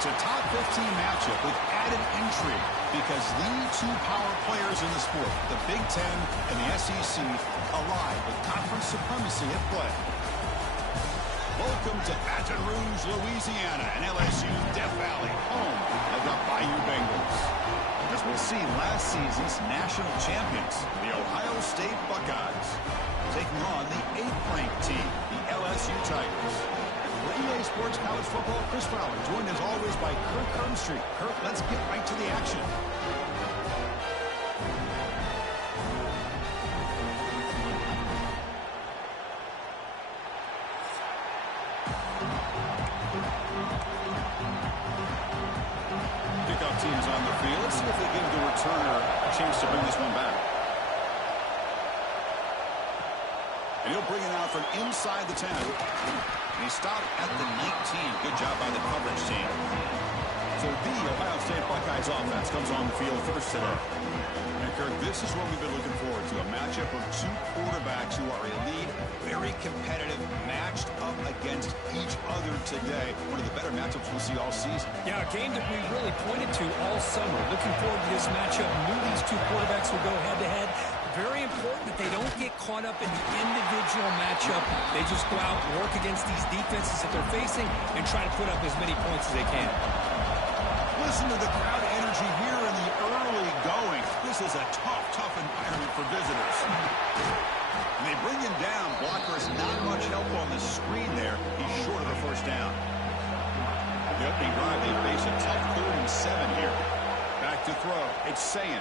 It's a top 15 matchup with added intrigue because the two power players in the sport, the Big Ten and the SEC, allied with conference supremacy at play. Welcome to Baton Rouge, Louisiana, and LSU Death Valley, home of the Bayou Bengals. As we'll see, last season's national champions, the Ohio State Buckeyes, taking on the 8th-ranked team, the LSU Tigers. For EA Sports College Football, Chris Fowler, joined as always by Kirk Hermstreet. Kirk, let's get right to the action. Kickoff teams on the field. Let's see if they give the returner a chance to bring this one back. And he'll bring it out from inside the 10. And he stopped at the 19. Good job by the coverage team. So the Ohio State Buckeyes offense comes on the field first today. And Kirk, this is what we've been looking forward to, a matchup of two quarterbacks who are elite, very competitive, matched up against each other today. One of the better matchups we'll see all season. Yeah, a game that we really pointed to all summer. Looking forward to this matchup. Knew these two quarterbacks would go head-to-head. Very important that they don't get caught up in the individual matchup. They just go out and work against these defenses that they're facing and try to put up as many points as they can. Listen to the crowd energy here in the early going. This is a tough environment for visitors. And they bring him down. Blockers, not much help on the screen there. He's short of the first down. The opening drive, they face a tough 3rd and 7 here. Back to throw. It's Sayin.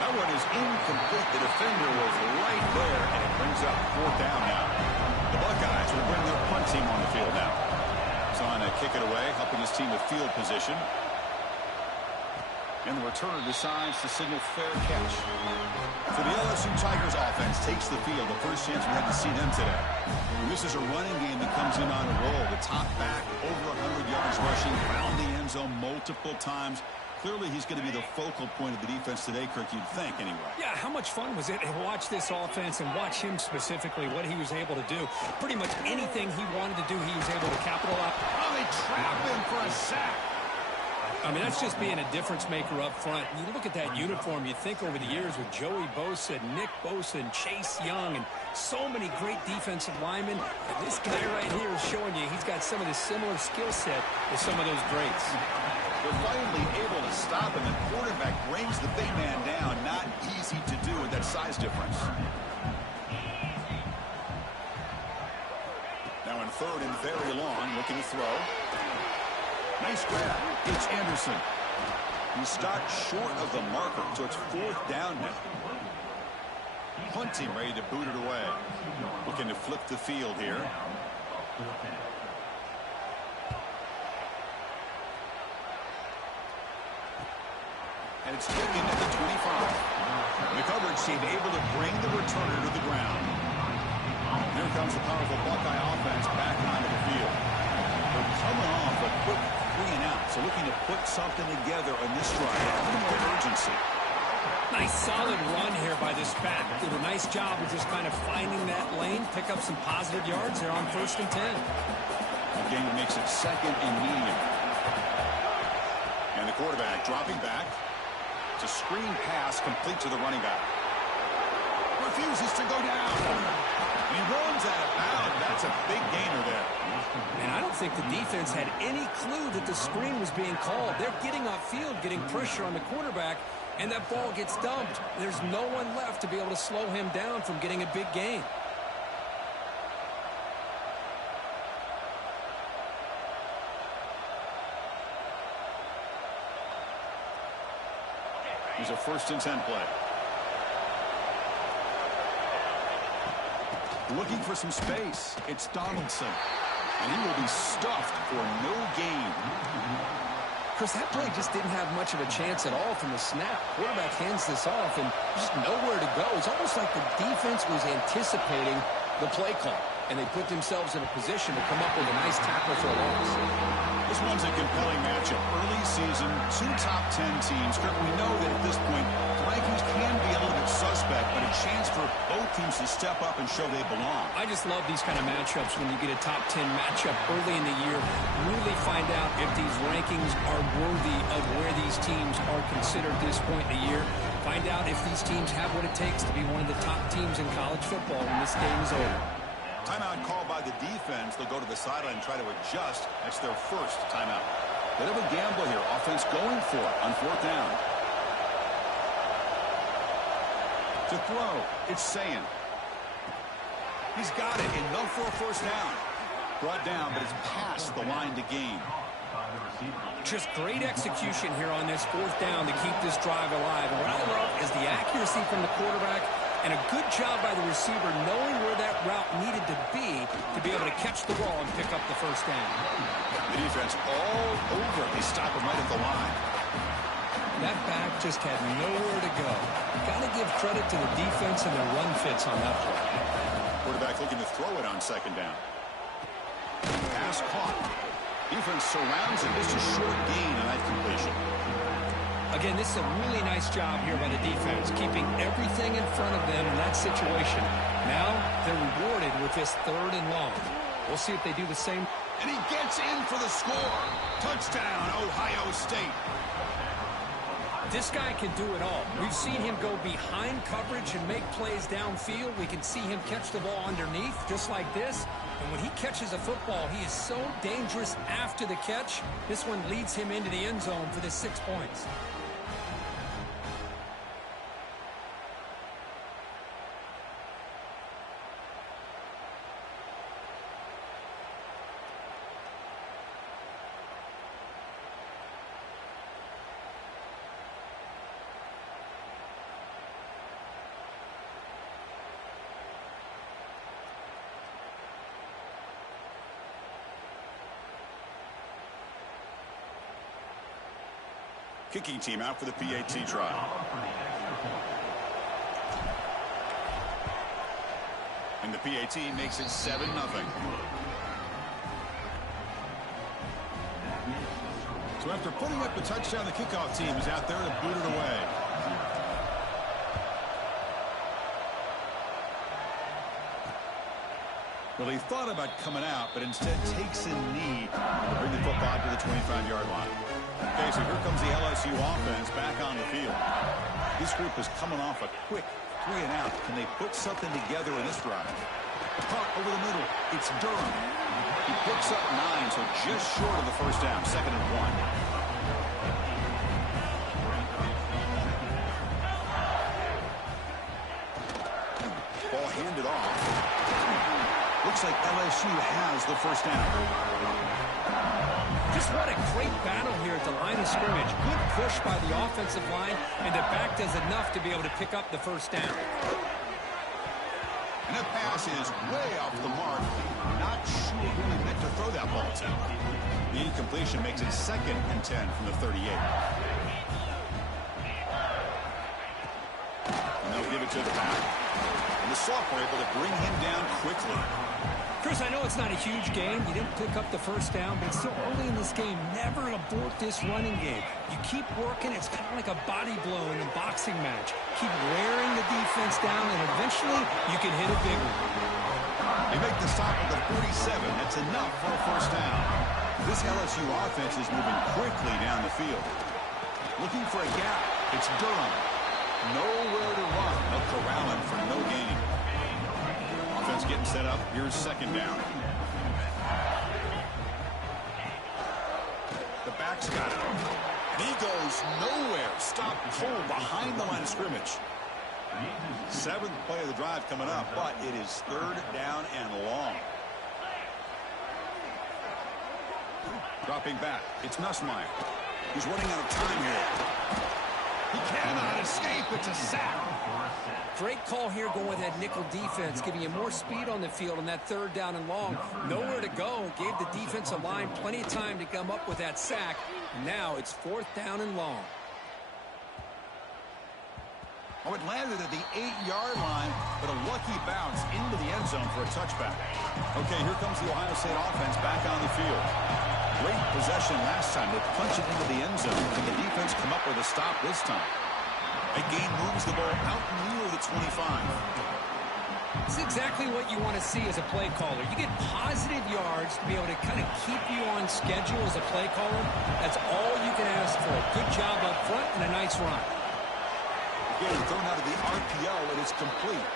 That one is incomplete. The defender was right there, and it brings up 4th down now. The Buckeyes will bring their punt team on the field now. He's on to kick it away, helping his team with field position. And the returner decides to signal fair catch. So the LSU Tigers offense takes the field. The first chance we had to see them today. And this is a running game that comes in on a roll. The top back, over 100 yards rushing, found the end zone multiple times. Clearly, he's going to be the focal point of the defense today, Kirk, you'd think, anyway. Yeah, how much fun was it to watch this offense and watch him specifically, what he was able to do. Pretty much anything he wanted to do, he was able to capitalize. Oh, they trap him for a sack. I mean, that's just being a difference maker up front. You look at that uniform, you think over the years with Joey Bosa, Nick Bosa, and Chase Young, and so many great defensive linemen. And this guy right here is showing you he's got some of the similar skill set as some of those greats. They're finally able to stop him, and quarterback brings the big man down. Not easy to do with that size difference. Now in 3rd and very long, looking to throw. Nice grab. It's Anderson. He stopped short of the marker, so it's 4th down now. Punt team ready to boot it away. Looking to flip the field here. And it's taken at the 25. The coverage team able to bring the returner to the ground. Here comes the powerful Buckeye offense back onto the field. They're coming off a quick 3-and-out, so looking to put something together on this drive with urgency. Nice solid run here by this back. Did a nice job of just kind of finding that lane, pick up some positive yards there on 1st and 10. The game makes it 2nd and medium. And the quarterback dropping back. It's a screen pass complete to the running back. Refuses to go down. And he runs out of bounds. That's a big gainer there. And I don't think the defense had any clue that the screen was being called. They're getting upfield, getting pressure on the quarterback, and that ball gets dumped. There's no one left to be able to slow him down from getting a big gain. Here's a 1st and 10 play. Looking for some space. It's Donaldson. And he will be stuffed for no gain. Chris, that play just didn't have much of a chance at all from the snap. Quarterback hands this off and just nowhere to go. It's almost like the defense was anticipating the play call, and they put themselves in a position to come up with a nice tackle for a loss. This one's a compelling matchup. Early season, two top 10 teams. We know that at this point, the Vikings can be a little bit suspect, but a chance for both teams to step up and show they belong. I just love these kind of matchups when you get a top 10 matchup early in the year. Really find out if these rankings are worthy of where these teams are considered at this point in the year. Find out if these teams have what it takes to be one of the top teams in college football when this game is over. Timeout called by the defense. They'll go to the sideline and try to adjust. That's their first timeout. Bit of a gamble here. Offense going for it on fourth down. To throw, it's Sayin. He's got it. Enough for a first down. Brought down, but it's past the line to gain. Just great execution here on this fourth down to keep this drive alive. And what I love is the accuracy from the quarterback and a good job by the receiver knowing where that route needed to be able to catch the ball and pick up the first down. The defense all over. They stop him right at the line. That back just had nowhere to go. Got to give credit to the defense and their run fits on that play. Quarterback looking to throw it on second down. Pass caught. Defense surrounds him. Just a short gain on that completion. Again, this is a really nice job here by the defense, keeping everything in front of them in that situation. Now they're rewarded with this third and long. We'll see if they do the same. And he gets in for the score. Touchdown, Ohio State. This guy can do it all. We've seen him go behind coverage and make plays downfield. We can see him catch the ball underneath just like this. And when he catches a football, he is so dangerous after the catch. This one leads him into the end zone for the 6 points. Kicking team out for the PAT trial. And the PAT makes it 7-0. So after putting up the touchdown, the kickoff team is out there to boot it away. Well, he thought about coming out, but instead takes a knee to bring the football to the 25-yard line. Okay, so here comes the LSU offense back on the field. This group is coming off a quick 3 and out. Can they put something together in this drive? Caught over the middle. It's Durham. He picks up 9, so just short of the first down. 2nd and 1. Ball handed off. Looks like LSU has the first down. Just what a great battle here at the line of scrimmage. Good push by the offensive line, and the back does enough to be able to pick up the first down. And that pass is way off the mark. Not sure who he meant to throw that ball to. The incompletion makes it 2nd and 10 from the 38. And they'll give it to the back. And the sophomore able to bring him down quickly. Chris, I know it's not a huge game. You didn't pick up the first down, but it's still early in this game. Never abort this running game. You keep working. It's kind of like a body blow in a boxing match. Keep wearing the defense down, and eventually you can hit a big one. They make the stop at the 47. That's enough for a first down. This LSU offense is moving quickly down the field. Looking for a gap. It's Durham. Nowhere to run. They'll corral him for no gain. Offense getting set up. Here's 2nd down. The back's got it. And he goes nowhere. Stop cold behind the line of scrimmage. 7th play of the drive coming up, but it is 3rd down and long. Dropping back. It's Nussmeier. He's running out of time here. He cannot escape. It's a sack. Great call here going with that nickel defense, giving you more speed on the field on that 3rd down and long. Nowhere to go. Gave the defensive line plenty of time to come up with that sack. And now it's 4th down and long. Oh, it landed at the 8-yard line, but a lucky bounce into the end zone for a touchback. Okay, here comes the Ohio State offense back on the field. great possession last time. They punch it into the end zone. Can the defense come up with a stop this time? A gain moves the ball out near the 25. It's exactly what you want to see as a play caller. You get positive yards to be able to kind of keep you on schedule as a play caller. That's all you can ask for. Good job up front and a nice run. Again, thrown out of the RPO, and it's complete.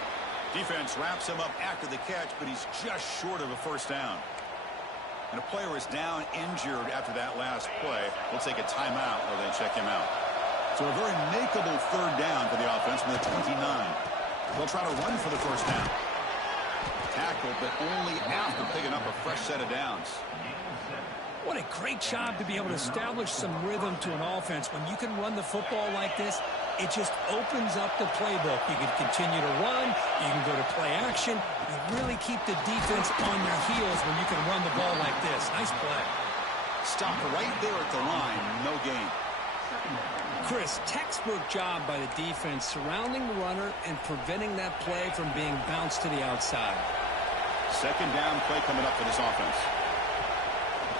Defense wraps him up after the catch, but he's just short of a first down. And a player is down injured after that last play. We'll take a timeout while they check him out. So a very makeable third down for the offense from the 29. They'll try to run for the first down. Tackled, but only after picking up a fresh set of downs. What a great job to be able to establish some rhythm to an offense. When you can run the football like this, it just opens up the playbook. You can continue to run. You can go to play action. You really keep the defense on their heels when you can run the ball like this. Nice play. Stop right there at the line. No gain. Chris, textbook job by the defense surrounding the runner and preventing that play from being bounced to the outside. Second down play coming up for this offense.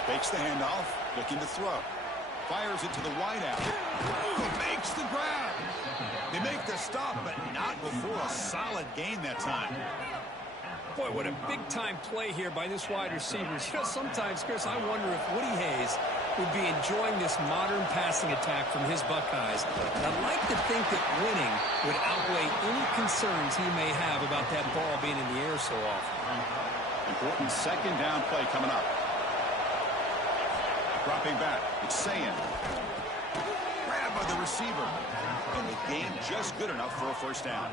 Fakes the handoff, looking to throw. Fires it to the wideout. He makes the grab. They make the stop, but not before a solid gain that time. Boy, what a big-time play here by this wide receiver. You know, sometimes, Chris, I wonder if Woody Hayes would be enjoying this modern passing attack from his Buckeyes. I'd like to think that winning would outweigh any concerns he may have about that ball being in the air so often. Important second down play coming up. Dropping back, it's Sayin. Grabbed by the receiver. And the game just good enough for a first down.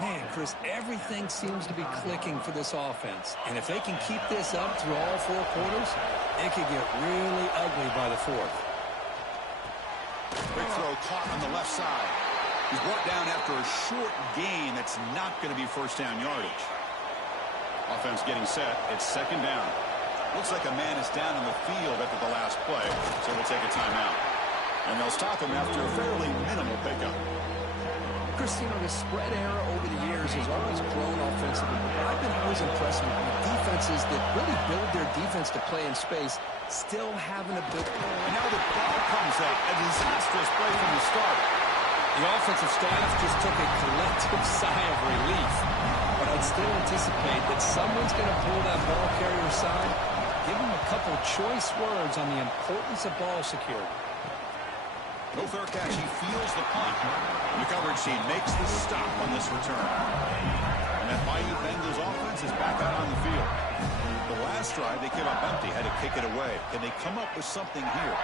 Man, Chris, everything seems to be clicking for this offense. And if they can keep this up through all four quarters, it could get really ugly by the fourth. Quick throw caught on the left side. He's brought down after a short gain that's not going to be first down yardage. Offense getting set. It's second down. Looks like a man is down in the field after the last play, so we'll take a timeout. And they'll stop him after a fairly minimal pickup. Chris, you know, the spread era over the years has always grown offensively. I've been always impressed with defenses that really build their defense to play in space, still having a bit. And now the ball comes up. A disastrous play from the start. The offensive staff just took a collective sigh of relief. But I'd still anticipate that someone's going to pull that ball carrier side, give him a couple choice words on the importance of ball security. No fair catch. He feels the punt. The coverage team makes the stop on this return. And that Bayou Bengals offense is back out on the field. The last drive, they came up empty, had to kick it away. Can they come up with something here?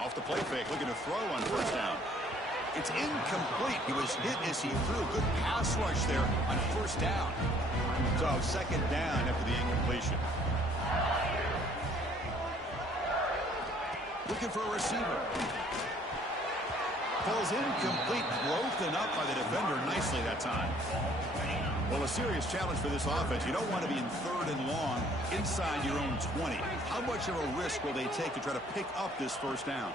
Off the play fake, looking to throw on first down. It's incomplete. He was hit as he threw. Good pass rush there on first down. So second down after the incompletion. Looking for a receiver. Falls incomplete, broken up by the defender nicely that time. Well, a serious challenge for this offense. You don't want to be in third and long inside your own 20. How much of a risk will they take to try to pick up this first down?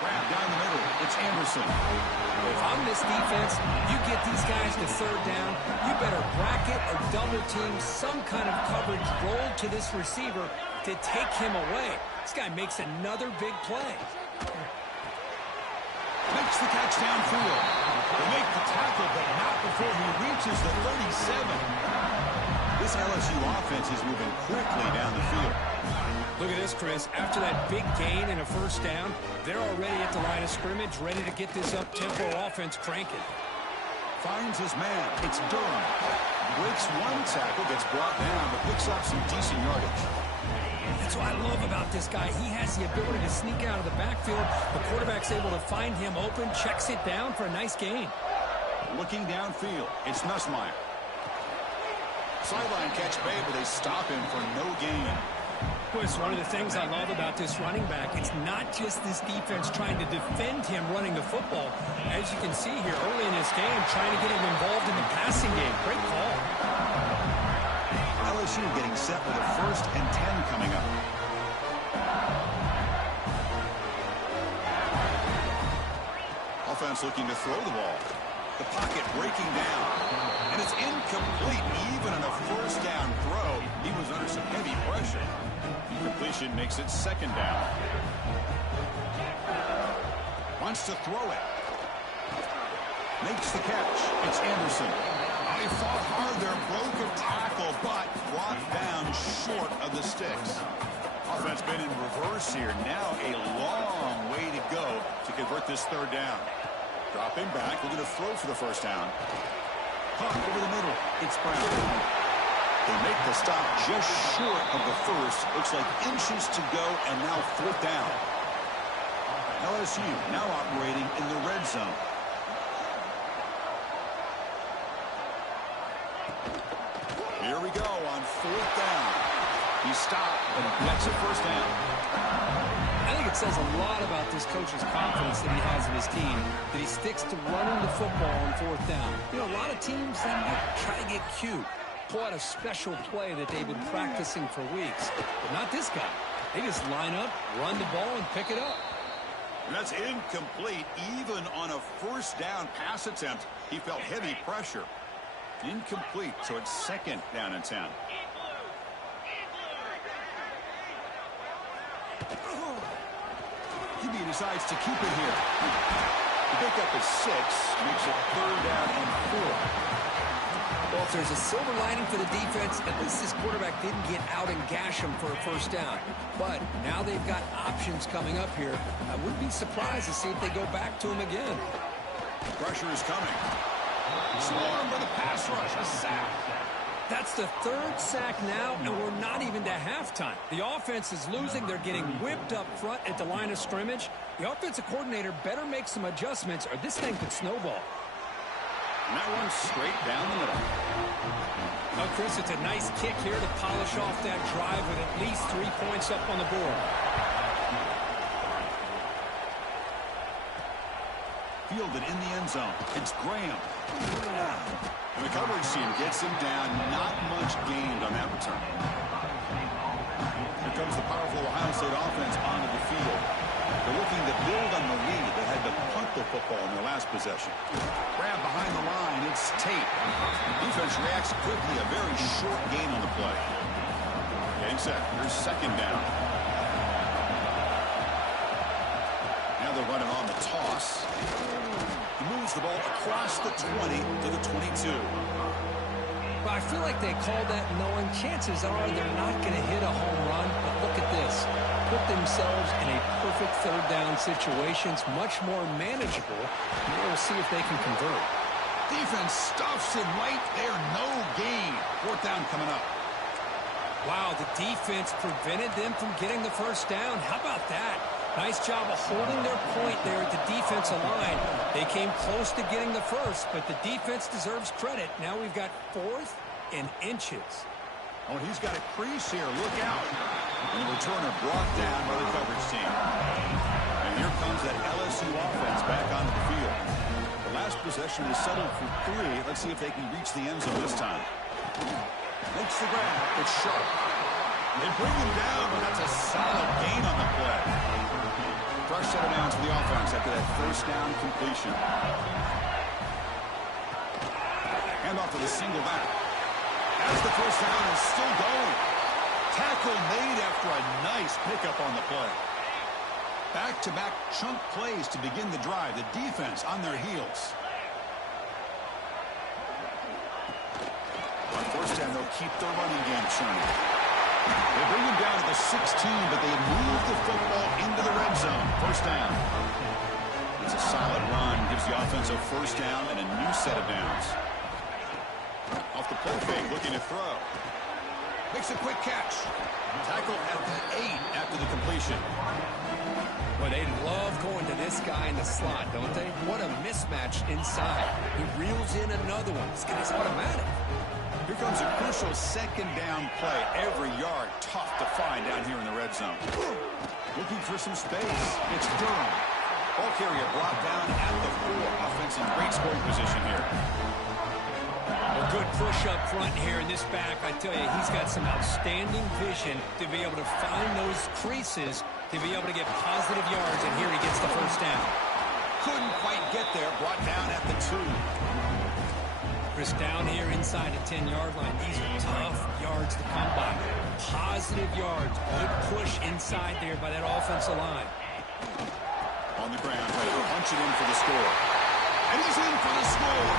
Grab down the middle. It's Anderson. If I'm this defense, you get these guys to third down, you better bracket or double team some kind of coverage roll to this receiver to take him away. This guy makes another big play. Makes the catch downfield. They make the tackle, but not before he reaches the 37. This LSU offense is moving quickly down the field. Look at this, Chris. After that big gain and a first down, they're already at the line of scrimmage, ready to get this up-tempo offense cranking. Finds his man. It's Durham. Breaks one tackle, gets brought down, but picks up some decent yardage. That's what I love about this guy. He has the ability to sneak out of the backfield. The quarterback's able to find him open, checks it down for a nice gain. Looking downfield, it's Nussmeier. Sideline catch made, but they stop him for no gain. It's one of the things I love about this running back. It's not just this defense trying to defend him running the football. As you can see here early in this game, trying to get him involved in the passing game. Great call. LSU getting set with a 1st and 10 coming up. Offense looking to throw the ball. The pocket breaking down. And it's incomplete. Even on a first down throw, he was under some heavy pressure. Incompletion makes it second down. Wants to throw it. Makes the catch. It's Anderson. Oh, he fought hard there. Broke a tackle, but brought down short of the sticks. Offense been in reverse here. Now a long way to go to convert this third down. Dropping back. We're going to throw for the first down. Caught over the middle. It's Brown. They make the stop just short of the first. Looks like inches to go, and now fourth down. LSU now operating in the red zone. Here we go on fourth down. He stopped, and that's a first down. I think it says a lot about this coach's confidence that he has in his team, that he sticks to running the football on fourth down. You know, a lot of teams, they try to get cute, pull out a special play that they've been practicing for weeks. But not this guy. They just line up, run the ball, and pick it up. And that's incomplete. Even on a first down pass attempt, he felt heavy pressure. Incomplete, so it's second down and 10. QB decides to keep it here. The pickup is 6, makes it third down and 4. Well, if there's a silver lining for the defense, at least this quarterback didn't get out and gash him for a first down. But now they've got options coming up here. I wouldn't be surprised to see if they go back to him again. Pressure is coming. Swarmed by the pass rush. A sack. That's the third sack now, and we're not even to halftime. The offense is losing. They're getting whipped up front at the line of scrimmage. The offensive coordinator better make some adjustments, or this thing could snowball. And that one's straight down the middle. Now, Chris, it's a nice kick here to polish off that drive with at least 3 points up on the board. Fielded in the end zone. It's Graham. And the coverage team gets him down. Not much gained on that return. Here comes the powerful Ohio State offense onto the field. They're looking to build on the lead that had to punt the football in their last possession. Grab behind the line. It's Tate. Defense reacts quickly. A very short gain on the play. Getting set. Here's second down. Now they're running on the toss. He moves the ball across the 20 to the 22. Well, I feel like they called that knowing chances are they're not going to hit a home run. But look at this. Put themselves in a perfect third down situation. It's much more manageable. We'll see if they can convert. Defense stuffs him right there. No gain. Fourth down coming up. Wow, the defense prevented them from getting the first down. How about that? Nice job of holding their point there at the defensive line. They came close to getting the first, but the defense deserves credit. Now we've got fourth and inches. Oh, he's got a crease here. Look out. And the returner brought down by the coverage team. And here comes that LSU offense back onto the field. The last possession was settled for 3. Let's see if they can reach the end zone this time. Makes the grab. It's sharp. They bring him down, but that's a solid gain on the play. Fresh set of downs for the offense after that first down completion. Hand off to the single back. As the first down is still going. Tackle made after a nice pickup on the play. Back-to-back chunk plays to begin the drive. The defense on their heels. On first down, they'll keep their running game churning. They bring him down to the 16, but they move the football into the red zone. First down. It's a solid run. Gives the offense a first down and a new set of downs. Off the play fake, looking to throw. Makes a quick catch. Tackle at the 8 after the completion. Well, they love going to this guy in the slot, don't they? What a mismatch inside. He reels in another one. This guy's automatic. Here comes a crucial second down play. Every yard tough to find down here in the red zone. Looking for some space. It's Durham. Ball carrier brought down at the 4. Offense in great scoring position here. A good push up front here in this back. I tell you, he's got some outstanding vision to be able to find those creases, to be able to get positive yards, and here he gets the first down. Couldn't quite get there. Brought down at the 2. Chris, down here inside the 10-yard line, these are tough yards to come by. Positive yards. Good push inside there by that offensive line. On the ground, ready to punch it in for the score. And he's in for the score.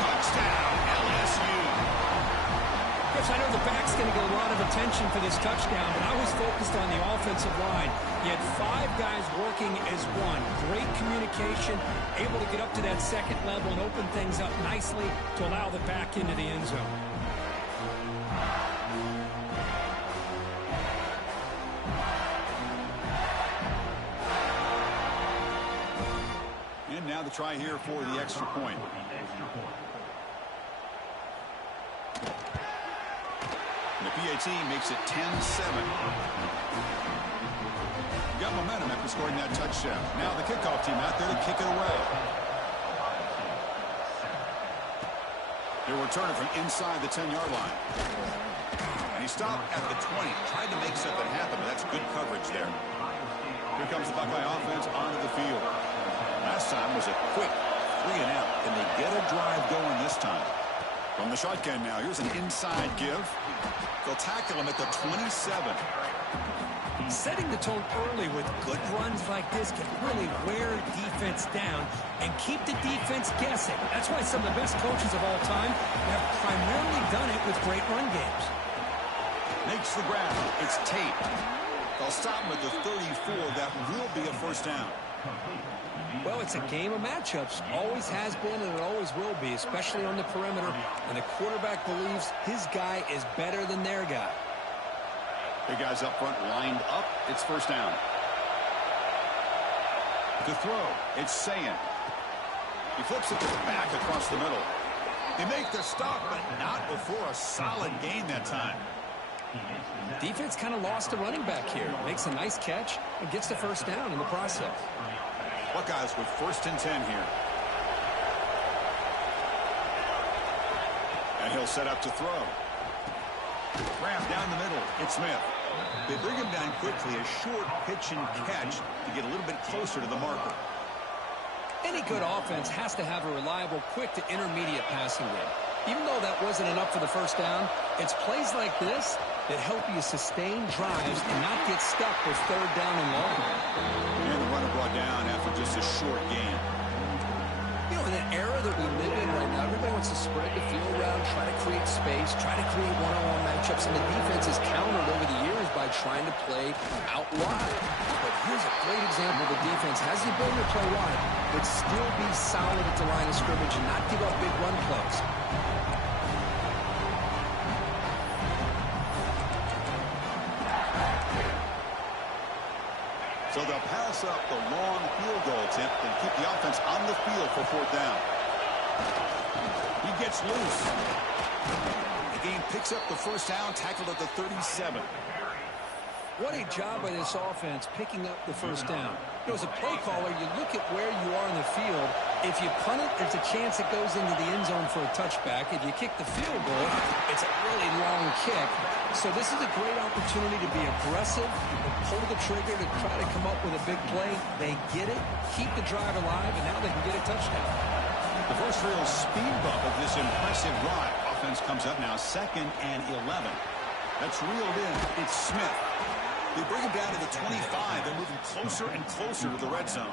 Touchdown, LSU. Chris, I know the back's going to get a lot of attention for this touchdown, but I was focused on the offensive line. You had 5 guys working as one. Great communication, able to get up to that second level and open things up nicely to allow the back into the end zone. And now the try here for the extra point. The PAT makes it 10-7. Got momentum after scoring that touchdown. Now the kickoff team out there to kick it away. He'll return it from inside the 10-yard line. And he stopped at the 20. Tried to make something happen, but that's good coverage there. Here comes the Buckeye offense onto the field. Last time was a quick 3 and out. Can they get a drive going this time? From the shotgun now, here's an inside give. They'll tackle him at the 27. Setting the tone early with good runs like this can really wear defense down and keep the defense guessing. That's why some of the best coaches of all time have primarily done it with great run games. Makes the grab. It's Tate. They'll stop him at the 34. That will be a first down. Well, it's a game of matchups. Always has been and it always will be, especially on the perimeter. And the quarterback believes his guy is better than their guy. Big guys up front lined up. It's first down. To throw, it's Sayin. He flips it to the back across the middle. They make the stop, but not before a solid gain that time. Defense kind of lost a running back here. Makes a nice catch and gets the first down in the process. Buckeyes with 1st and 10 here. And he'll set up to throw. Ramp down the middle. It's Smith. They bring him down quickly. A short pitch and catch to get a little bit closer to the marker. Any good offense has to have a reliable, quick to intermediate passing game. Even though that wasn't enough for the first down, it's plays like this that help you sustain drives and not get stuck with 3rd down and long. And the runner brought down after just a short gain. You know, in an era that we live in right now, everybody wants to spread the field around, try to create space, try to create one-on-one matchups, and the defense is countered over the years by trying to play out wide. But here's a great example. The defense has the ability to play wide, but still be solid at the line of scrimmage and not give up big run plays. So they'll pass up the long field goal attempt and keep the offense on the field for 4th down. He gets loose. The game picks up the first down, tackled at the 37. What a job by this offense picking up the first down. You know, as a play caller, you look at where you are in the field. If you punt it, there's a chance it goes into the end zone for a touchback. If you kick the field goal, it's a really long kick. So this is a great opportunity to be aggressive, pull the trigger to try to come up with a big play. They get it, keep the drive alive, and now they can get a touchdown. The first real speed bump of this impressive drive. Offense comes up now 2nd and 11. That's reeled in. It's Smith. They bring him down to the 25. They're moving closer and closer to the red zone.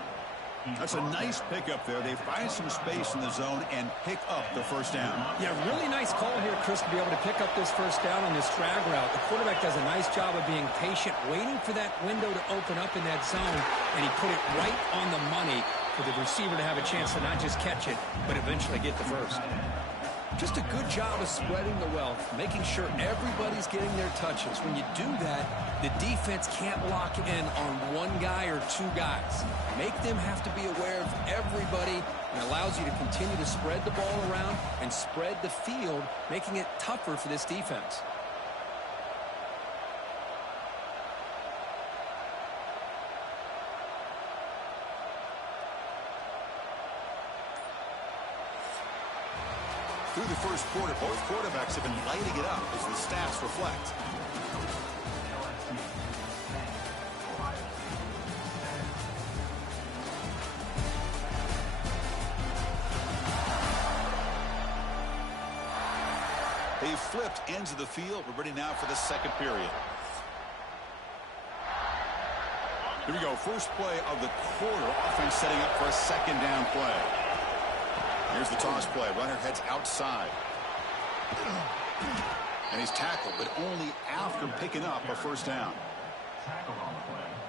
That's a nice pickup there. They find some space in the zone and pick up the first down. Yeah, really nice call here, Chris, to be able to pick up this first down on this drag route. The quarterback does a nice job of being patient, waiting for that window to open up in that zone, and he put it right on the money for the receiver to have a chance to not just catch it, but eventually get the first. Just a good job of spreading the wealth, making sure everybody's getting their touches. When you do that, the defense can't lock in on one guy or 2 guys. Make them have to be aware of everybody, and allows you to continue to spread the ball around and spread the field, making it tougher for this defense. Through the first quarter, both quarterbacks have been lighting it up as the stats reflect. flipped ends of the field. We're ready now for the second period. Here we go. First play of the quarter. Offense setting up for a second down play. Here's the toss play. Runner heads outside. And he's tackled, but only after picking up a first down.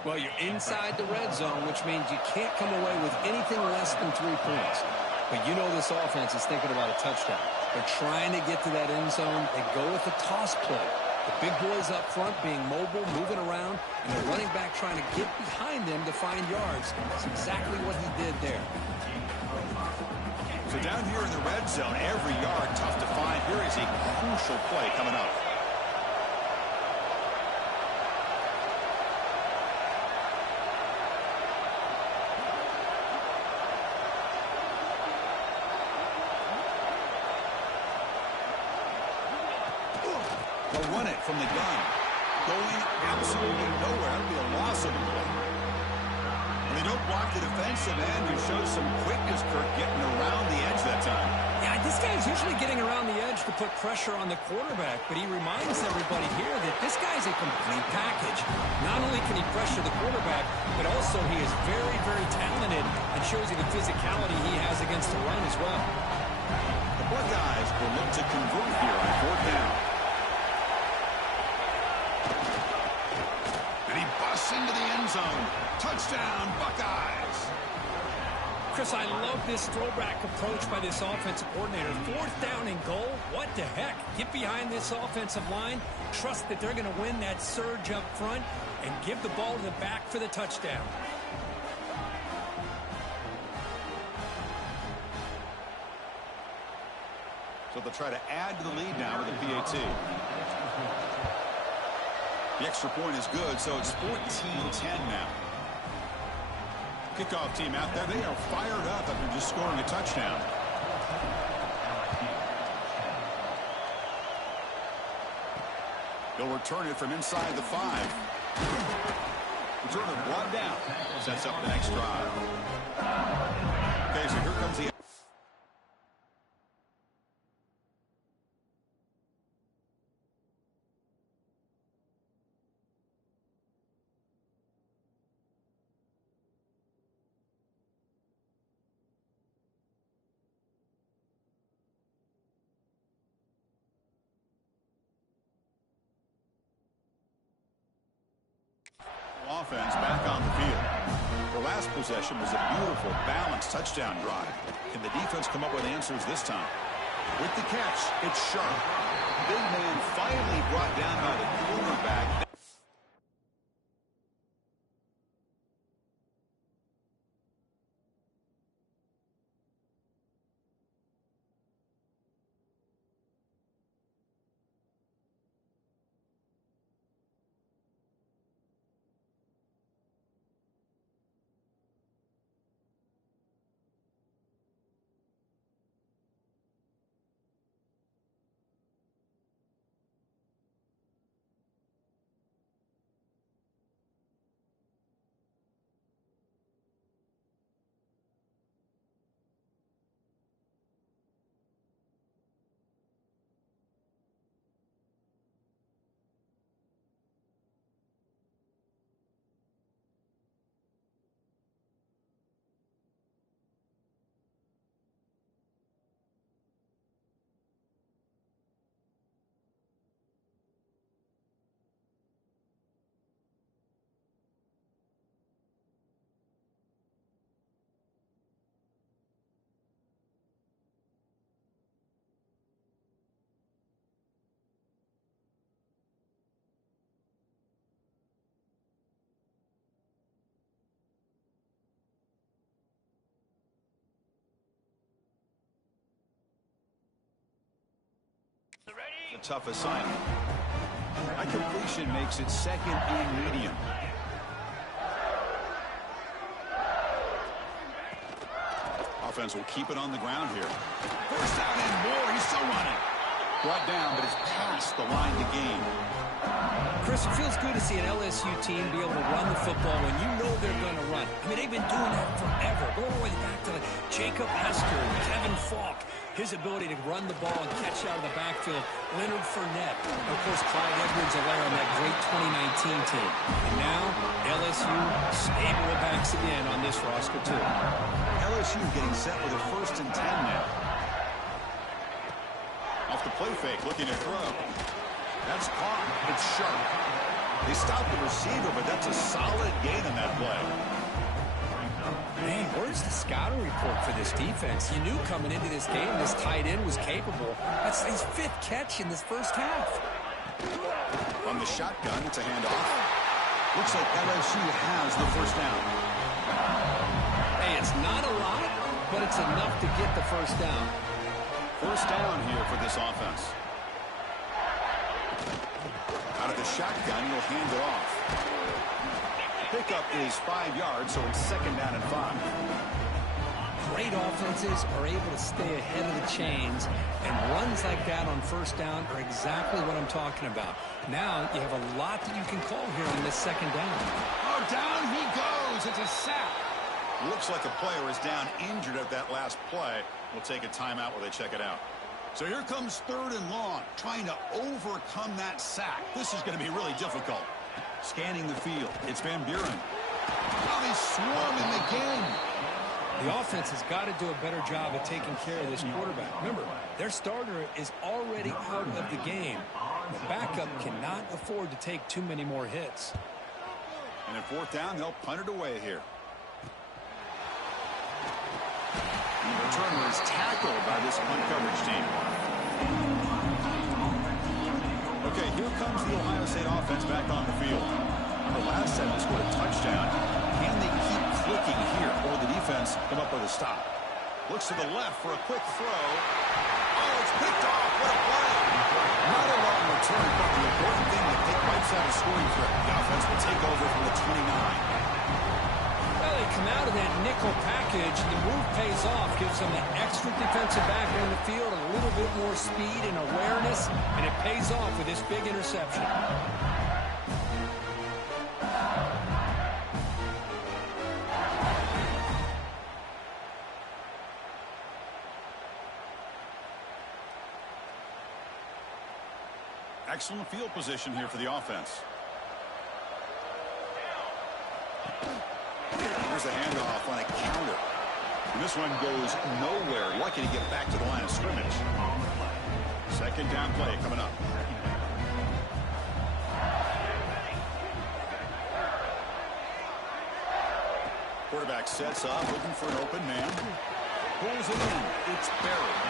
Well, you're inside the red zone, which means you can't come away with anything less than 3 points. But you know this offense is thinking about a touchdown. They're trying to get to that end zone. They go with the toss play. The big boys up front being mobile, moving around, and the running back trying to get behind them to find yards. That's exactly what he did there. So down here in the red zone, every yard tough to find. Here is a crucial play coming up. They'll run it from the gun. Going absolutely nowhere. That'll be a loss of a play. And they don't block the defensive end, who shows some quickness, Kirk, getting around the edge that time. Yeah, this guy's usually getting around the edge to put pressure on the quarterback, but he reminds everybody here that this guy's a complete package. Not only can he pressure the quarterback, but also he is very, very talented and shows you the physicality he has against the run as well. The Buckeyes will look to convert here on fourth down. And he busts into the end zone. Touchdown, Buckeyes. Chris, I love this throwback approach by this offensive coordinator. Fourth down and goal, what the heck? Get behind this offensive line, trust that they're going to win that surge up front, and give the ball to the back for the touchdown. So they'll try to add to the lead now with a PAT. The extra point is good, so it's 14-10 now. Kickoff team out there, they are fired up after just scoring a touchdown. They'll return it from inside the 5. Returner brought down. Sets up the next drive. Okay, so here comes the... offense back on the field. The last possession was a beautiful, balanced touchdown drive. Can the defense come up with answers this time? With the catch, it's Sharp. Big man finally brought down by the cornerback. A tough assignment. A completion makes it second and medium. Offense will keep it on the ground here. First down and more. He's still running. Brought down, but it's past the line to gain. Chris, it feels good to see an LSU team be able to run the football when you know they're going to run. I mean, they've been doing that forever. Going all the way back to Jacob Astor and Kevin Falk. His ability to run the ball and catch out of the backfield. Leonard Fournette. And of course, Clyde Edwards-Helaire on that great 2019 team. And now, LSU stable of backs again on this roster, too. LSU getting set with a 1st and 10 now. Off the play fake, looking to throw. That's caught. It's sharp. They stopped the receiver, but that's a solid gain on that play. Man, where's the scouting report for this defense? You knew coming into this game this tight end was capable. That's his 5th catch in this first half. From the shotgun, it's a handoff. Looks like LSU has the 1st down. Hey, it's not a lot, but it's enough to get the 1st down. 1st down here for this offense. Out of the shotgun, he'll hand it off. Pickup is 5 yards, so it's 2nd down and 5. Great offenses are able to stay ahead of the chains, and runs like that on 1st down are exactly what I'm talking about. Now you have a lot that you can call here on this 2nd down. Oh, down he goes. It's a sack. Looks like a player is down injured at that last play. We'll take a timeout while they check it out. So here comes 3rd and long, trying to overcome that sack. This is going to be really difficult. Scanning the field, it's Van Buren. Now they swarm in the game. The offense has got to do a better job of taking care of this quarterback. Remember, their starter is already out of the game. The backup cannot afford to take too many more hits. And at 4th down, they'll punt it away here. The returner is tackled by this punt coverage team. Okay, here comes the Ohio State offense back on the field. The last set, they scored a touchdown. Can they keep clicking here, or the defense come up with a stop? Looks to the left for a quick throw. Oh, it's picked off. What a play. Not a long return, but the important thing that they wipes out a scoring threat. The offense will take over from the 29. Well, they come out of that nickel package. The move pays off, gives them an extra defensive back on the field, a little bit more speed and awareness, and it pays off with this big interception. Excellent field position here for the offense. Here's a handoff on a counter. And this one goes nowhere. Lucky to get back to the line of scrimmage. 2nd down play coming up. Quarterback sets up, looking for an open man. Pulls it in. It's buried.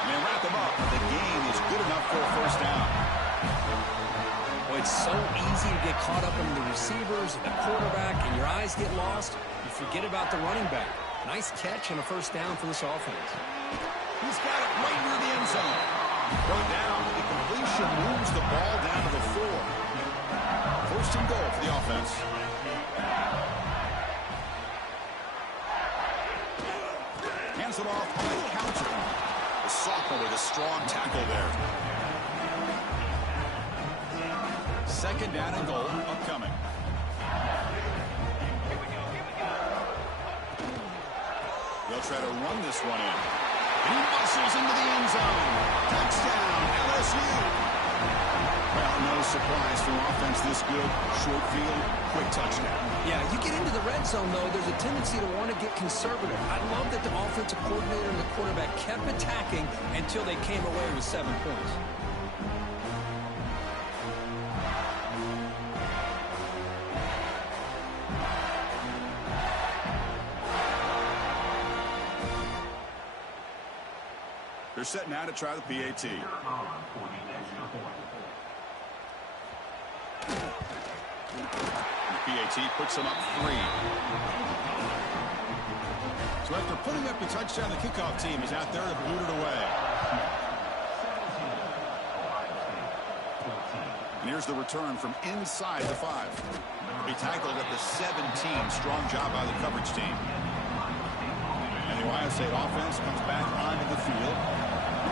And they wrap him up. The gain is good enough for a 1st down. Boy, it's so easy to get caught up in the receivers and the quarterback, and your eyes get lost. You forget about the running back. Nice catch and a 1st down for this offense. He's got it right near the end zone. Going down. The completion moves the ball down to the 4. 1st and goal for the offense. Hands it off on the counter. The sophomore with a strong tackle there. 2nd down and goal upcoming. They'll try to run this one in. He muscles into the end zone. Touchdown, LSU. Well, no surprise for offense this good. Short field, quick touchdown. Yeah, you get into the red zone, though, there's a tendency to want to get conservative. I love that the offensive coordinator and the quarterback kept attacking until they came away with 7 points. They're set now to try the PAT. The PAT puts them up 3. So after putting up the touchdown, the kickoff team is out there to boot it away. And here's the return from inside the 5. He tackled at the 17. Strong job by the coverage team. And the Ohio State offense comes back onto the field.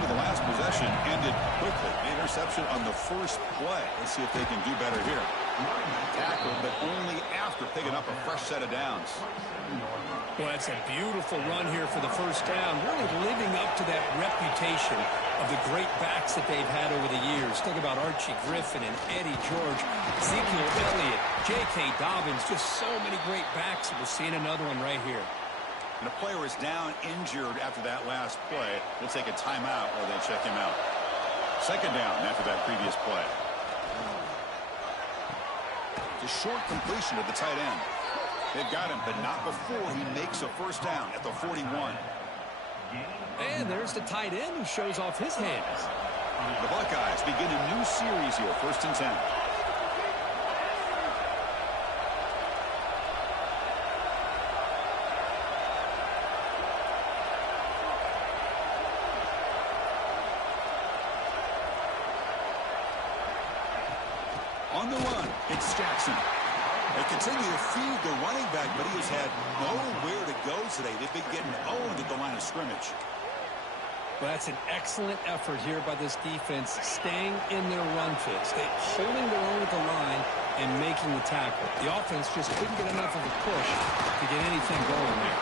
The last possession ended quickly. An interception on the first play. Let's see if they can do better here. Tackled, but only after picking up a fresh set of downs. Well, that's a beautiful run here for the first down, really living up to that reputation of the great backs that they've had over the years. Think about Archie Griffin and Eddie George, Ezekiel Elliott, J.K. Dobbins, just so many great backs. We're seeing another one right here. And a player is down injured after that last play. We'll take a timeout while they check him out. Second down after that previous play. It's a short completion to the tight end. They've got him, but not before he makes a first down at the 41. And there's the tight end who shows off his hands. The Buckeyes begin a new series here, 1st and 10. On the run, it's Jackson. They continue to feed the running back, but he has had nowhere to go today. They've been getting owned at the line of scrimmage. Well, that's an excellent effort here by this defense, staying in their run fits. They're holding their own at the line and making the tackle. The offense just couldn't get enough of a push to get anything going there.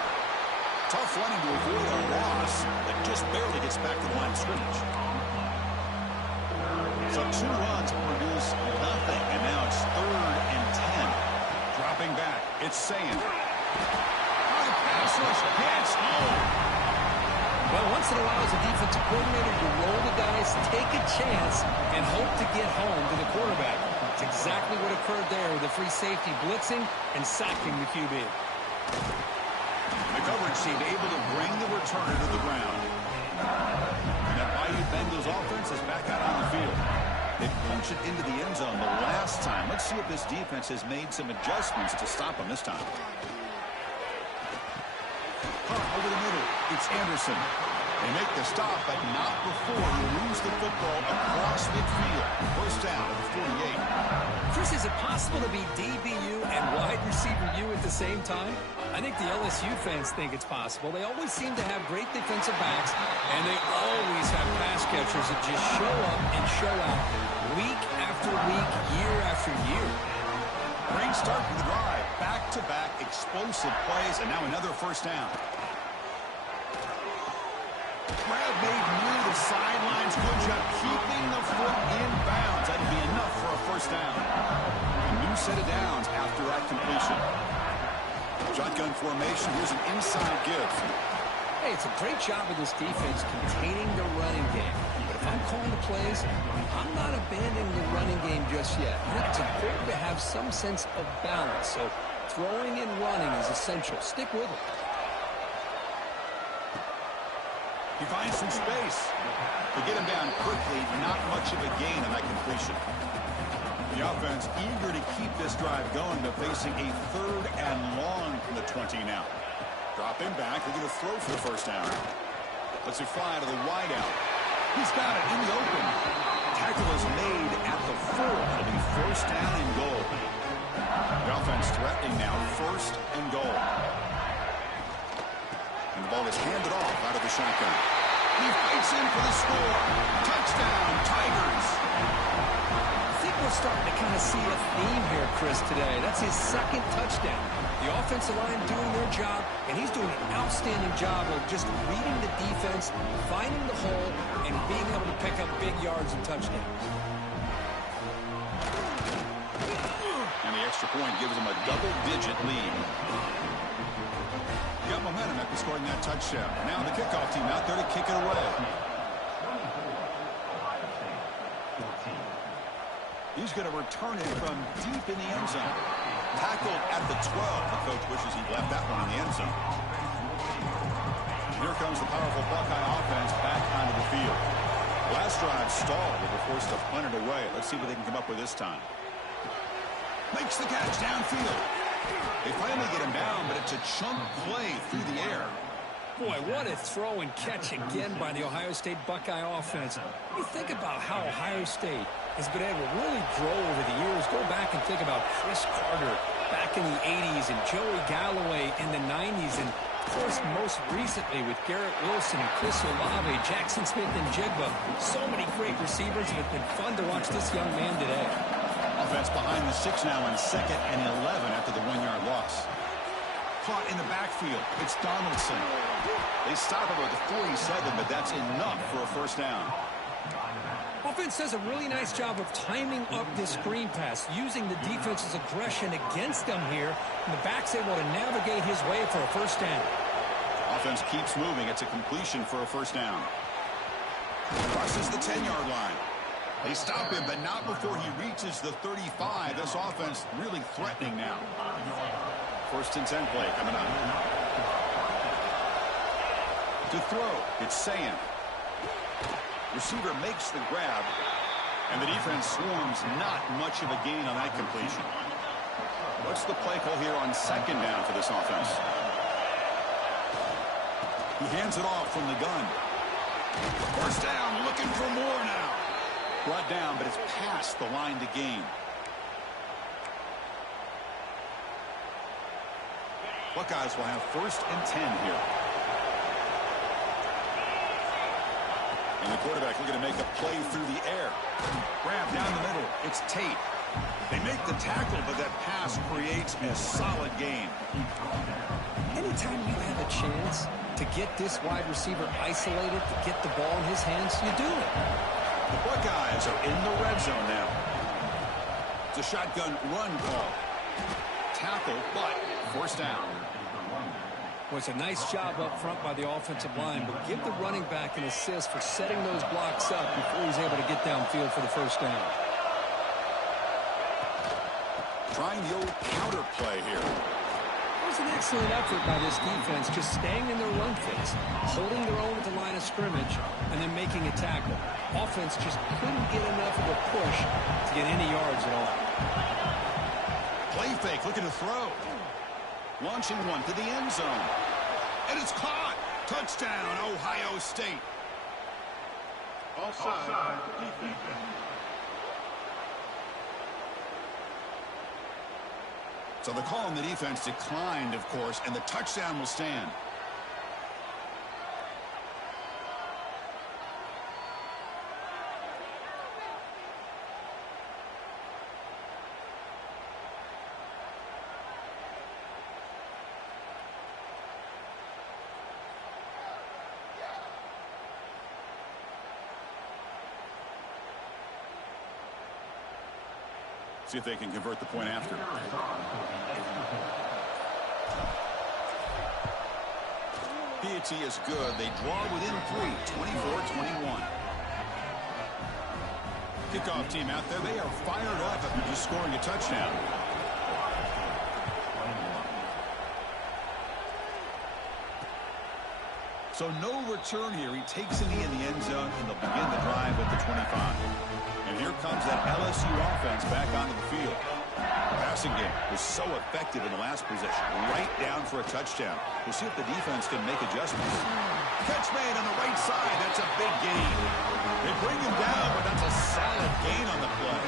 Tough running to avoid a loss that just barely gets back to the line of scrimmage. So 2 runs produce nothing, and now it's 3rd and 10. Dropping back, it's Sand. High pass rush gets home. Well, once it allows the defensive coordinator to roll the dice, take a chance, and hope to get home to the quarterback. It's exactly what occurred there with the free safety blitzing and sacking the QB. The coverage team able to bring the returner to the ground. And that Bayou Bengals offense is back out on the field. They punched it into the end zone the last time. Let's see if this defense has made some adjustments to stop them this time. Over the middle, it's Anderson. They make the stop, but not before he moves the football across midfield. First down at the 48. Chris, is it possible to be DBU and wide receiver U at the same time? I think the LSU fans think it's possible. They always seem to have great defensive backs, and they always have pass catchers that just show up and show out week after week, year after year. Great start to the drive. Back-to-back explosive plays, and now another first down. Grab made near the sidelines. Good job keeping the foot in bounds. That'd be enough for a first down. A new set of downs after that completion. Shotgun formation. Here's an inside give. Hey, it's a great job of this defense containing the running game. But if I'm calling the plays, I'm not abandoning the running game just yet. I think it's important to have some sense of balance. So throwing and running is essential. Stick with it. He finds some space. To get him down quickly, not much of a gain on that completion. The offense eager to keep this drive going, but facing a 3rd and long from the 20 now. Dropping back, they're going to throw for the first down. Let's it fly to the wide out. He's got it in the open. Tackle is made at the 4. It'll be first down and goal. The offense threatening now, 1st and goal. And the ball is handed off out of the shotgun. He fights in for the score. Touchdown, Tigers. I think we're starting to kind of see a theme here, Chris, today. That's his 2nd touchdown. The offensive line doing their job, and he's doing an outstanding job of just reading the defense, finding the hole, and being able to pick up big yards and touchdowns. And the extra point gives them a double-digit lead. Got momentum after scoring that touchdown. Now the kickoff team out there to kick it away. He's going to return it from deep in the end zone. Tackled at the 12. The coach wishes he'd left that one in the end zone. Here comes the powerful Buckeye offense back onto the field. Last drive stalled. They were forced to punt it away. Let's see what they can come up with this time. Makes the catch downfield. They finally get him down, but it's a chunk play through the air. Boy, what a throw and catch again by the Ohio State Buckeye offense. You think about how Ohio State has been able to really grow over the years. Go back and think about Chris Carter back in the 80s and Joey Galloway in the 90s. And, of course, most recently with Garrett Wilson and Chris Olave, Jackson Smith and Jigba. So many great receivers. It's been fun to watch this young man today. offense behind the 6 now in 2nd and 11 after the 1-yard loss. Caught in the backfield. It's Donaldson. They stop him at the 47, but that's enough for a first down. Offense does a really nice job of timing up this screen pass, using the defense's aggression against them here, and the back's able to navigate his way for a first down. Offense keeps moving. It's a completion for a first down. Crosses the 10-yard line. They stop him, but not before he reaches the 35. This offense really threatening now. First and 10 play coming up. To throw, it's Sayan. Receiver makes the grab, and the defense swarms. Not much of a gain on that completion. What's the play call here on 2nd down for this offense? He hands it off from the gun. First down, looking for more now. Brought down, but it's past the line to gain. Buckeyes will have 1st and 10 here. And the quarterback looking to make a play through the air. Grab down the middle. It's Tate. They make the tackle, but that pass creates a solid gain. Anytime you have a chance to get this wide receiver isolated, to get the ball in his hands, you do it. The Buckeyes are in the red zone now. It's a shotgun run call. Tackle, but first down. Was a nice job up front by the offensive line, but give the running back an assist for setting those blocks up before he's able to get downfield for the first down. Trying the old counter play here. It was an excellent effort by this defense, just staying in their run phase, holding their own at the line of scrimmage, and then making a tackle. Offense just couldn't get enough of a push to get any yards at all. Play fake, looking to throw. Launching one to the end zone. And it's caught. Touchdown, Ohio State. Offside. So the call on the defense declined, of course, and the touchdown will stand. See if they can convert the point after. Piety is good. They draw within 3, 24-21. Kickoff team out there. They are fired up after just scoring a touchdown. So no return here. He takes a knee in the end zone, and they'll begin the drive at the 25. And here comes that LSU offense back onto the field. The passing game was so effective in the last possession, right down for a touchdown. We'll see if the defense can make adjustments. Catch made on the right side. That's a big gain. They bring him down, but that's a solid gain on the play.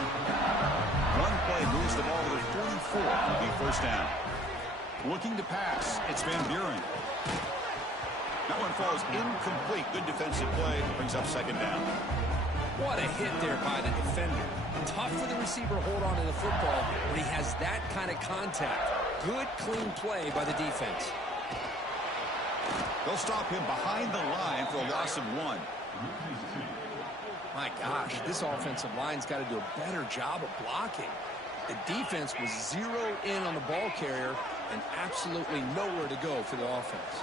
One play moves the ball to the 44. It'll be first down. Looking to pass. It's Van Buren. That one falls incomplete. Good defensive play. Brings up second down. What a hit there by the defender. Tough for the receiver to hold on to the football when he has that kind of contact. Good, clean play by the defense. They'll stop him behind the line for a loss of 1. My gosh, this offensive line's got to do a better job of blocking. The defense was zeroed in on the ball carrier and absolutely nowhere to go for the offense.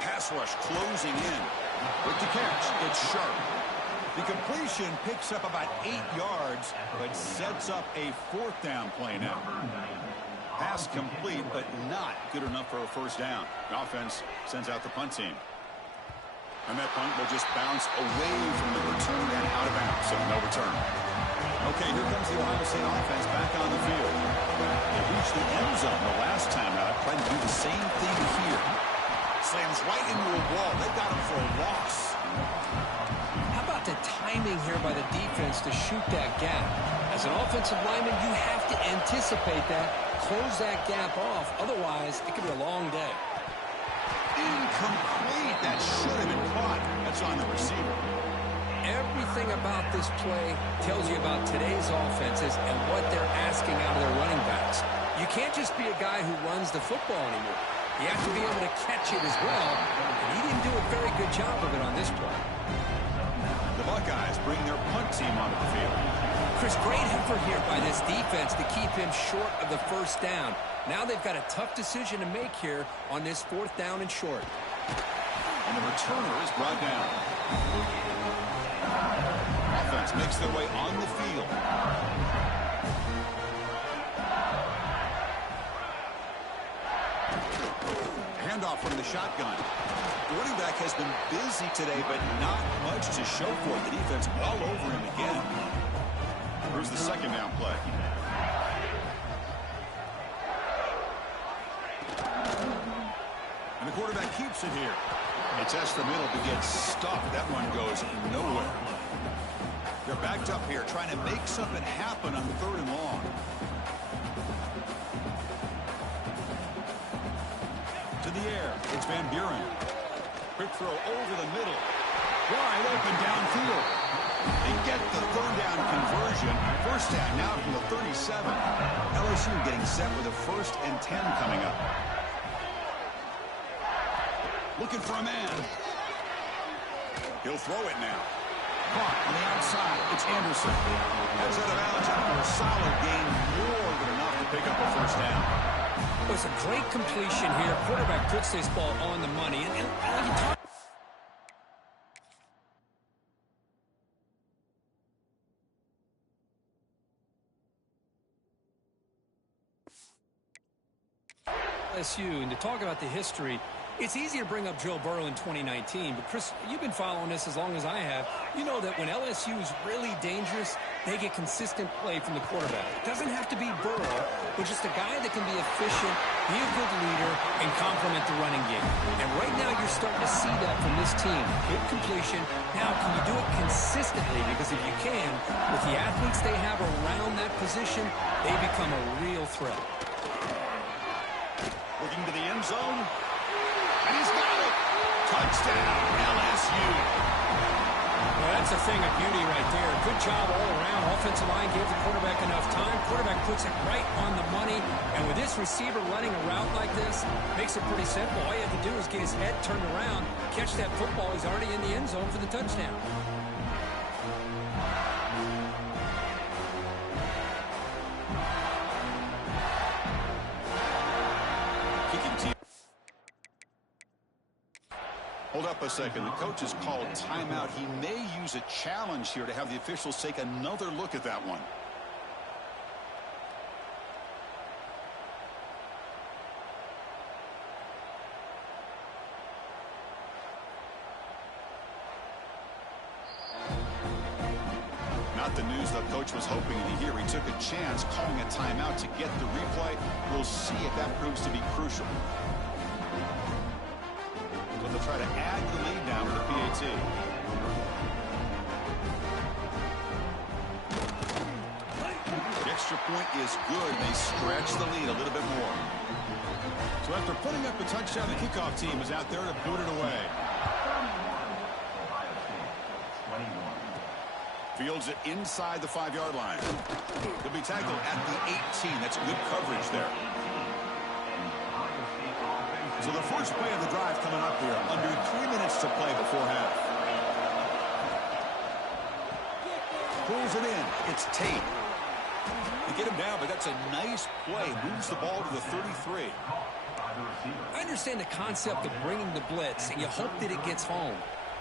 Pass rush closing in. With the catch, it's Sharp. The completion picks up about 8 yards, but sets up a fourth down play now. Pass complete, but not good enough for a first down. The offense sends out the punt team. And that punt will just bounce away from the return and out of bounds, so no return. Okay, here comes the Ohio State offense back on the field. They reached the end zone the last time out, trying to do the same thing here. Slams right into a wall. They got him for a loss. How about the timing here by the defense to shoot that gap? As an offensive lineman, you have to anticipate that, close that gap off. Otherwise, it could be a long day. Incomplete. That should have been caught. That's on the receiver. everything about this play tells you about today's offenses and what they're asking out of their running backs. You can't just be a guy who runs the football anymore. You have to be able to catch it as well, and he didn't do a very good job of it on this play. The Buckeyes bring their punt team onto the field. Chris, great effort here by this defense to keep him short of the first down. Now they've got a tough decision to make here on this 4th down and short. And the returner is brought down. Offense makes their way on the field. Handoff from the shotgun. The running back has been busy today, but not much to show for it. The defense all over him again. Here's the 2nd down play. And the quarterback keeps it here. They test the middle, but gets stuck. That one goes nowhere. They're backed up here, trying to make something happen on 3rd and long. To the air, it's Van Buren. Quick throw over the middle. Wide open downfield. They get the 3rd down conversion. 1st down now from the 37. LSU getting set with a 1st and 10 coming up. Looking for a man. He'll throw it now. Caught on the outside. It's Anderson. That's out of bounds after a solid gain. More than enough to pick up a 1st down. It was a great completion here. Quarterback puts this ball on the money. And you talk LSU, and to talk about the history, it's easy to bring up Joe Burrow in 2019, but Chris, you've been following this as long as I have. You know that when LSU is really dangerous, they get consistent play from the quarterback. It doesn't have to be Burrow, but just a guy that can be efficient, be a good leader, and complement the running game. And right now you're starting to see that from this team. Good completion. Now, can you do it consistently? Because if you can, with the athletes they have around that position, they become a real threat. Looking to the end zone. And he's got it. Touchdown, LSU. Well, that's a thing of beauty right there. Good job all around. Offensive line gave the quarterback enough time. Quarterback puts it right on the money. And with this receiver running a route like this, makes it pretty simple. All you have to do is get his head turned around, catch that football. He's already in the end zone for the touchdown. Hold up a second. The coach has called timeout. He may use a challenge here to have the officials take another look at that one. Not the news the coach was hoping to hear. He took a chance calling a timeout to get the replay. We'll see if that proves to be crucial. They'll try to add the lead now with the PAT. The extra point is good. They stretch the lead a little bit more. So after putting up a touchdown, the kickoff team is out there to boot it away. Fields it inside the 5-yard line. He'll be tackled at the 18. That's good coverage there. So the first play of the drive coming up here. Under 3 minutes to play before half. Pulls it in. It's Tate. They get him down, but that's a nice play. Moves the ball to the 33. I understand the concept of bringing the blitz, and you hope that it gets home.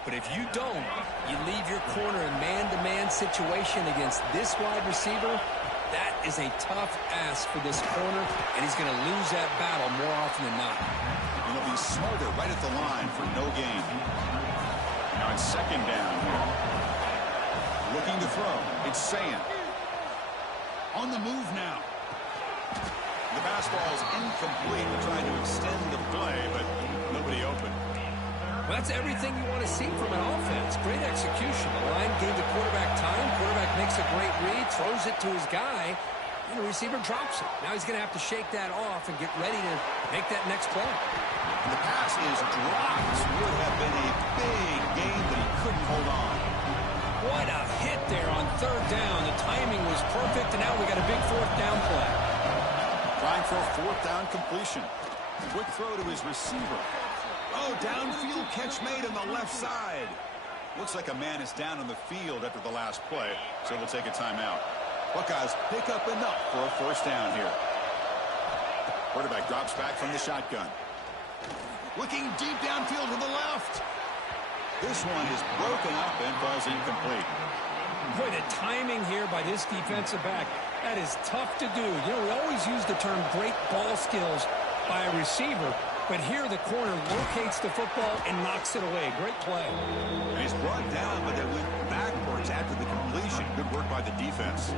But if you don't, you leave your corner in man-to-man situation against this wide receiver. That is a tough ask for this corner, and he's going to lose that battle more often than not. And he'll be smarter right at the line for no gain. Now it's 2nd down here. Looking to throw. It's Sayan. On the move now. The pass ball is incomplete. They're trying to extend the play, but nobody open. Well, that's everything you want to see from an offense. Great execution. The line gave the quarterback time. Quarterback makes a great read, throws it to his guy, and the receiver drops it. Now he's going to have to shake that off and get ready to make that next play. And the pass is dropped. Would have been a big gain, but he couldn't hold on. third down. The timing was perfect, and now we got a big fourth down play. Trying for a fourth down completion. Quick throw to his receiver. Oh, downfield catch made on the left side. Looks like a man is down on the field after the last play, so we'll take a timeout. Buckeyes pick up enough for a first down here. Quarterback drops back from the shotgun. Looking deep downfield to the left. This one is broken up and falls incomplete. Boy, the timing here by this defensive back, that is tough to do. You know, we always use the term great ball skills by a receiver, but here the corner locates the football and knocks it away. Great play. And he's brought down, but they went backwards after the completion. Good work by the defense.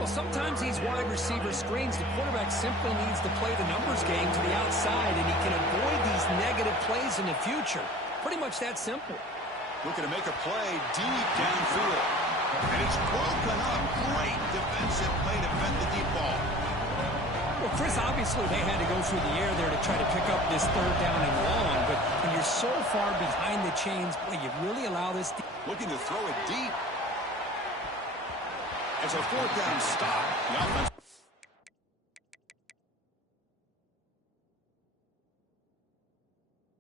Well, sometimes these wide receiver screens, the quarterback simply needs to play the numbers game to the outside, and he can avoid these negative plays in the future. Pretty much that simple. Looking to make a play deep downfield. And it's broken up. Great defensive play to defend the deep ball. Well, Chris, obviously they had to go through the air there to try to pick up this third down and long, but when you're so far behind the chains, boy, you really allow this. Looking to throw it deep. As a fourth down stop, the offense